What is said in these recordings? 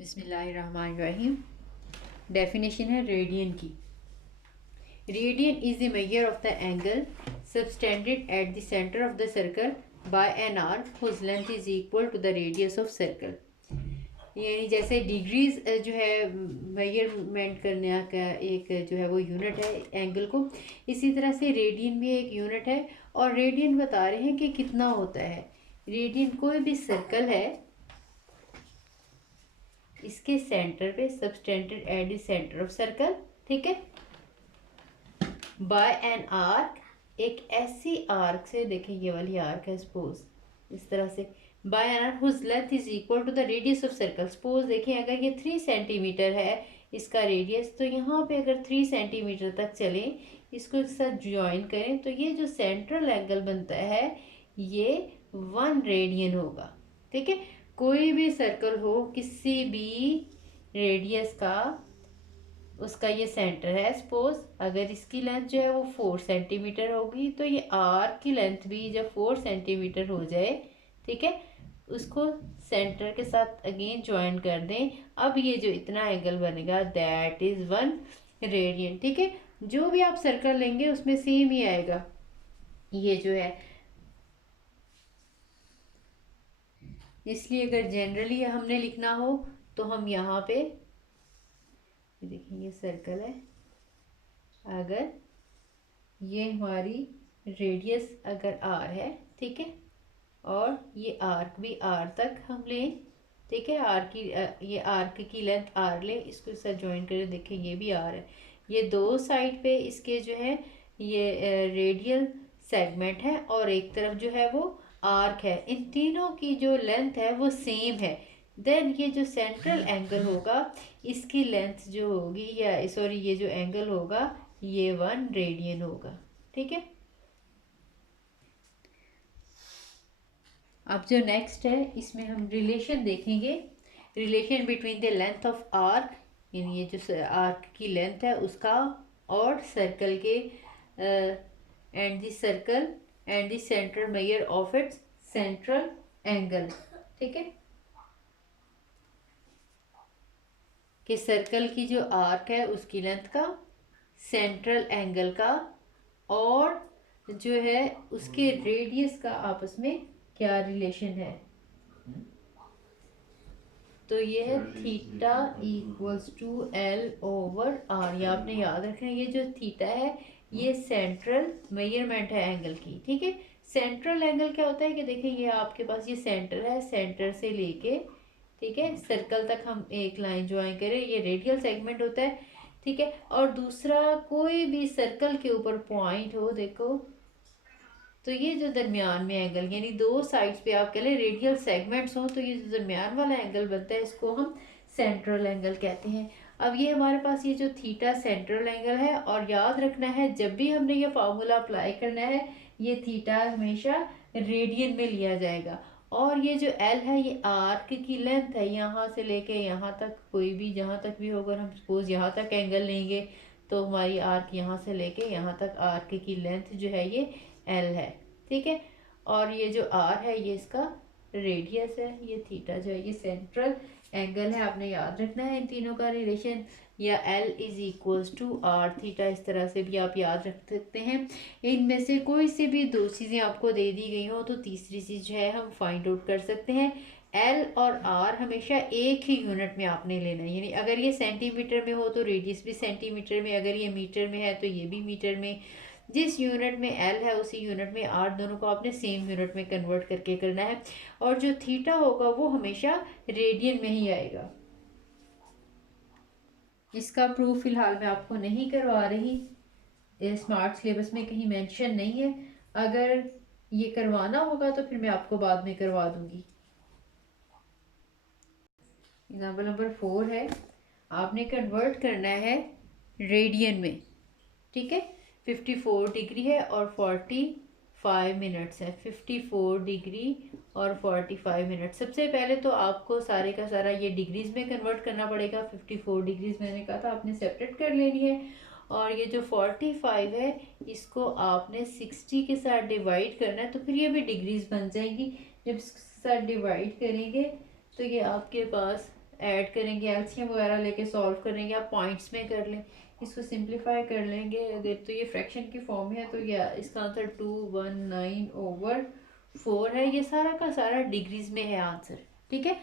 बिस्मिल्लाहिर्रहमानिर्रहीम। डेफिनेशन है रेडियन की। Radian is the measure of the angle subtended at the centre of the circle by an arc whose length is equal to the radius of circle. यानी जैसे degrees जो है measurement करने का एक जो है वो यूनिट है एंगल को, इसी तरह से रेडियन भी एक यूनिट है। और रेडियन बता रहे हैं कि कितना होता है। रेडियन कोई भी सर्कल है, इसके सेंटर पे subtended at the centre of circle, ठीक है, बाय एन आर्क, एक ऐसी आर्क से, देखें ये वाली आर्क है सपोज, इस तरह से by an arc whose length is equal to the radius of circle. Suppose देखें अगर ये 3 सेंटीमीटर है इसका रेडियस, तो यहाँ पे अगर 3 सेंटीमीटर तक चलें, इसको एक साथ ज्वाइन करें, तो ये जो सेंट्रल एंगल बनता है ये 1 रेडियन होगा। ठीक है, कोई भी सर्कल हो किसी भी रेडियस का, उसका ये सेंटर है। सपोज अगर इसकी लेंथ जो है वो 4 सेंटीमीटर होगी, तो ये आर की लेंथ भी जब 4 सेंटीमीटर हो जाए, ठीक है, उसको सेंटर के साथ अगेन ज्वाइन कर दें। अब ये जो इतना एंगल बनेगा दैट इज 1 रेडियन। ठीक है, जो भी आप सर्कल लेंगे उसमें सेम ही आएगा ये जो है। इसलिए अगर जनरली हमने लिखना हो तो हम यहाँ पे देखिए ये सर्कल है, अगर ये हमारी रेडियस अगर आर है, ठीक है, और ये आर्क भी आर तक हम लें, ठीक है, आर की ये आर्क की लेंथ आर लें, इसको साथ ज्वाइन करें, देखें ये भी आर है। ये दो साइड पे इसके जो है ये रेडियल सेगमेंट है और एक तरफ जो है वो आर्क है। इन तीनों की जो लेंथ है वो सेम है। देन ये जो सेंट्रल एंगल होगा इसकी लेंथ जो होगी, या सॉरी ये जो एंगल होगा ये 1 रेडियन होगा। ठीक है, अब जो नेक्स्ट है इसमें हम रिलेशन देखेंगे। Relation between the length of arc, यानी ये जो आर्क की लेंथ है उसका, और सर्कल के and the circle and the central measure of its central angle. ठीक है, कि सर्कल की जो आर्क है उसकी लेंथ का, सेंट्रल एंगल का, और जो है उसके रेडियस का आपस में क्या रिलेशन है। तो ये है theta equals to L over R. ये आपने याद रखना है, ये जो थीटा है ये सेंट्रल मेजरमेंट है एंगल की। ठीक है, सेंट्रल एंगल क्या होता है कि देखिए ये आपके पास ये सेंटर है, सेंटर से लेके, ठीक है, सर्कल तक हम एक लाइन ज्वाइन करें, ये रेडियल सेगमेंट होता है। ठीक है, और दूसरा कोई भी सर्कल के ऊपर पॉइंट हो, देखो, तो ये जो दरमियान में एंगल, यानी दो साइड्स पे आप कह लें रेडियल सेगमेंट्स हों, तो ये जो दरमियान वाला एंगल बनता है इसको हम सेंट्रल एंगल कहते हैं। अब ये हमारे पास ये जो थीटा सेंट्रल एंगल है, और याद रखना है जब भी हमने ये फार्मूला अप्लाई करना है ये थीटा हमेशा रेडियन में लिया जाएगा। और ये जो एल है ये आर्क की लेंथ है, यहाँ से लेके यहाँ तक, कोई भी जहाँ तक भी होगा, हम सपोज यहाँ तक एंगल लेंगे तो हमारी आर्क यहाँ से लेके यहाँ तक आर्क की लेंथ जो है ये एल है। ठीक है, और ये जो आर है ये इसका रेडियस है, ये थीटा जो है ये सेंट्रल एंगल है। आपने याद रखना है इन तीनों का रिलेशन, या L is equals to R theta, इस तरह से भी आप याद रख सकते हैं। इनमें से कोई से भी दो चीज़ें आपको दे दी गई हो तो तीसरी चीज़ जो है हम फाइंड आउट कर सकते हैं। एल और आर हमेशा एक ही यूनिट में आपने लेना है, यानी अगर ये सेंटीमीटर में हो तो रेडियस भी सेंटीमीटर में, अगर ये मीटर में है तो ये भी मीटर में। जिस यूनिट में एल है उसी यूनिट में आर, दोनों को आपने सेम यूनिट में कन्वर्ट करके करना है। और जो थीटा होगा वो हमेशा रेडियन में ही आएगा। इसका प्रूफ फिलहाल मैं आपको नहीं करवा रही, स्मार्ट सिलेबस में कहीं मेंशन नहीं है। अगर ये करवाना होगा तो फिर मैं आपको बाद में करवा दूंगी। एग्जाम्पल नंबर 4 है, आपने कन्वर्ट करना है रेडियन में। ठीक है, 54 डिग्री है और 45 मिनट्स है। 54 डिग्री और 45 मिनट। सबसे पहले तो आपको सारे का सारा ये डिग्रीज में कन्वर्ट करना पड़ेगा। 54 डिग्रीज मैंने कहा था आपने सेपरेट कर लेनी है, और ये जो 45 है इसको आपने 60 के साथ डिवाइड करना है, तो फिर ये भी डिग्रीज बन जाएंगी। जब इसके साथ डिवाइड करेंगे तो ये आपके पास ऐड करेंगे, एलसीएम वगैरह लेके सॉल्व करेंगे, आप पॉइंट्स में कर लें, इसको सिंप्लीफाई कर लेंगे अगर तो ये फ्रैक्शन की फॉर्म है तो या इसका आंसर 219/4 है। ये सारा का सारा डिग्रीज में है आंसर, ठीक है।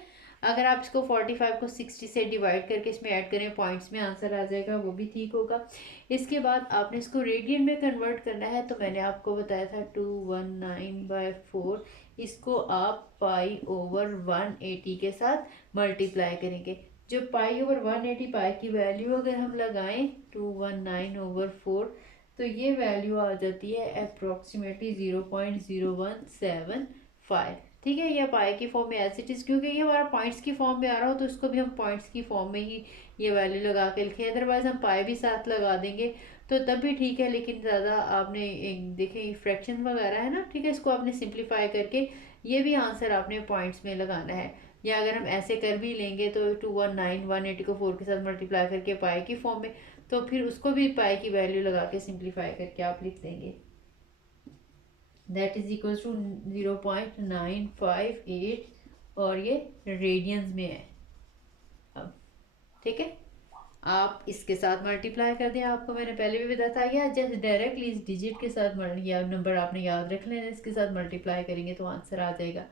अगर आप इसको 45 को 60 से डिवाइड करके इसमें ऐड करें पॉइंट्स में आंसर आ जाएगा, वो भी ठीक होगा। इसके बाद आपने इसको रेडियन में कन्वर्ट करना है, तो मैंने आपको बताया था 219/4, इसको आप पाई/180 के साथ मल्टीप्लाई करेंगे। जो पाई/180 पाई की वैल्यू अगर हम लगाएं 219/4, तो ये वैल्यू आ जाती है अप्रोक्सीमेटली 0.0175, ठीक है। यह पाई की फॉर्म में एज इट इज़, क्योंकि ये हमारा पॉइंट्स की फॉर्म में आ रहा हो तो इसको भी हम पॉइंट्स की फॉर्म में ही ये वैल्यू लगा के लिखे, अदरवाइज हम पाई भी साथ लगा देंगे तो तब भी ठीक है, लेकिन ज़्यादा आपने देखें फ्रैक्शन वगैरह है ना, ठीक है, इसको आपने सिंप्लीफाई करके ये भी आंसर आपने पॉइंट्स में लगाना है। या अगर हम ऐसे कर भी लेंगे तो 219/180 को 4 के साथ मल्टीप्लाई करके पाई की फॉर्म में, तो फिर उसको भी पाई की वैल्यू लगा के सिंप्लीफाई करके आप लिख देंगे, दैट इज इक्वल टू 0.958, और ये रेडियंस में है अब, ठीक है। आप इसके साथ मल्टीप्लाई कर दें, आपको मैंने पहले भी बताया था, जस्ट डायरेक्टली इस डिजिट के साथ या नंबर आपने याद रख लेना, इसके साथ मल्टीप्लाई करेंगे तो आंसर आ जाएगा।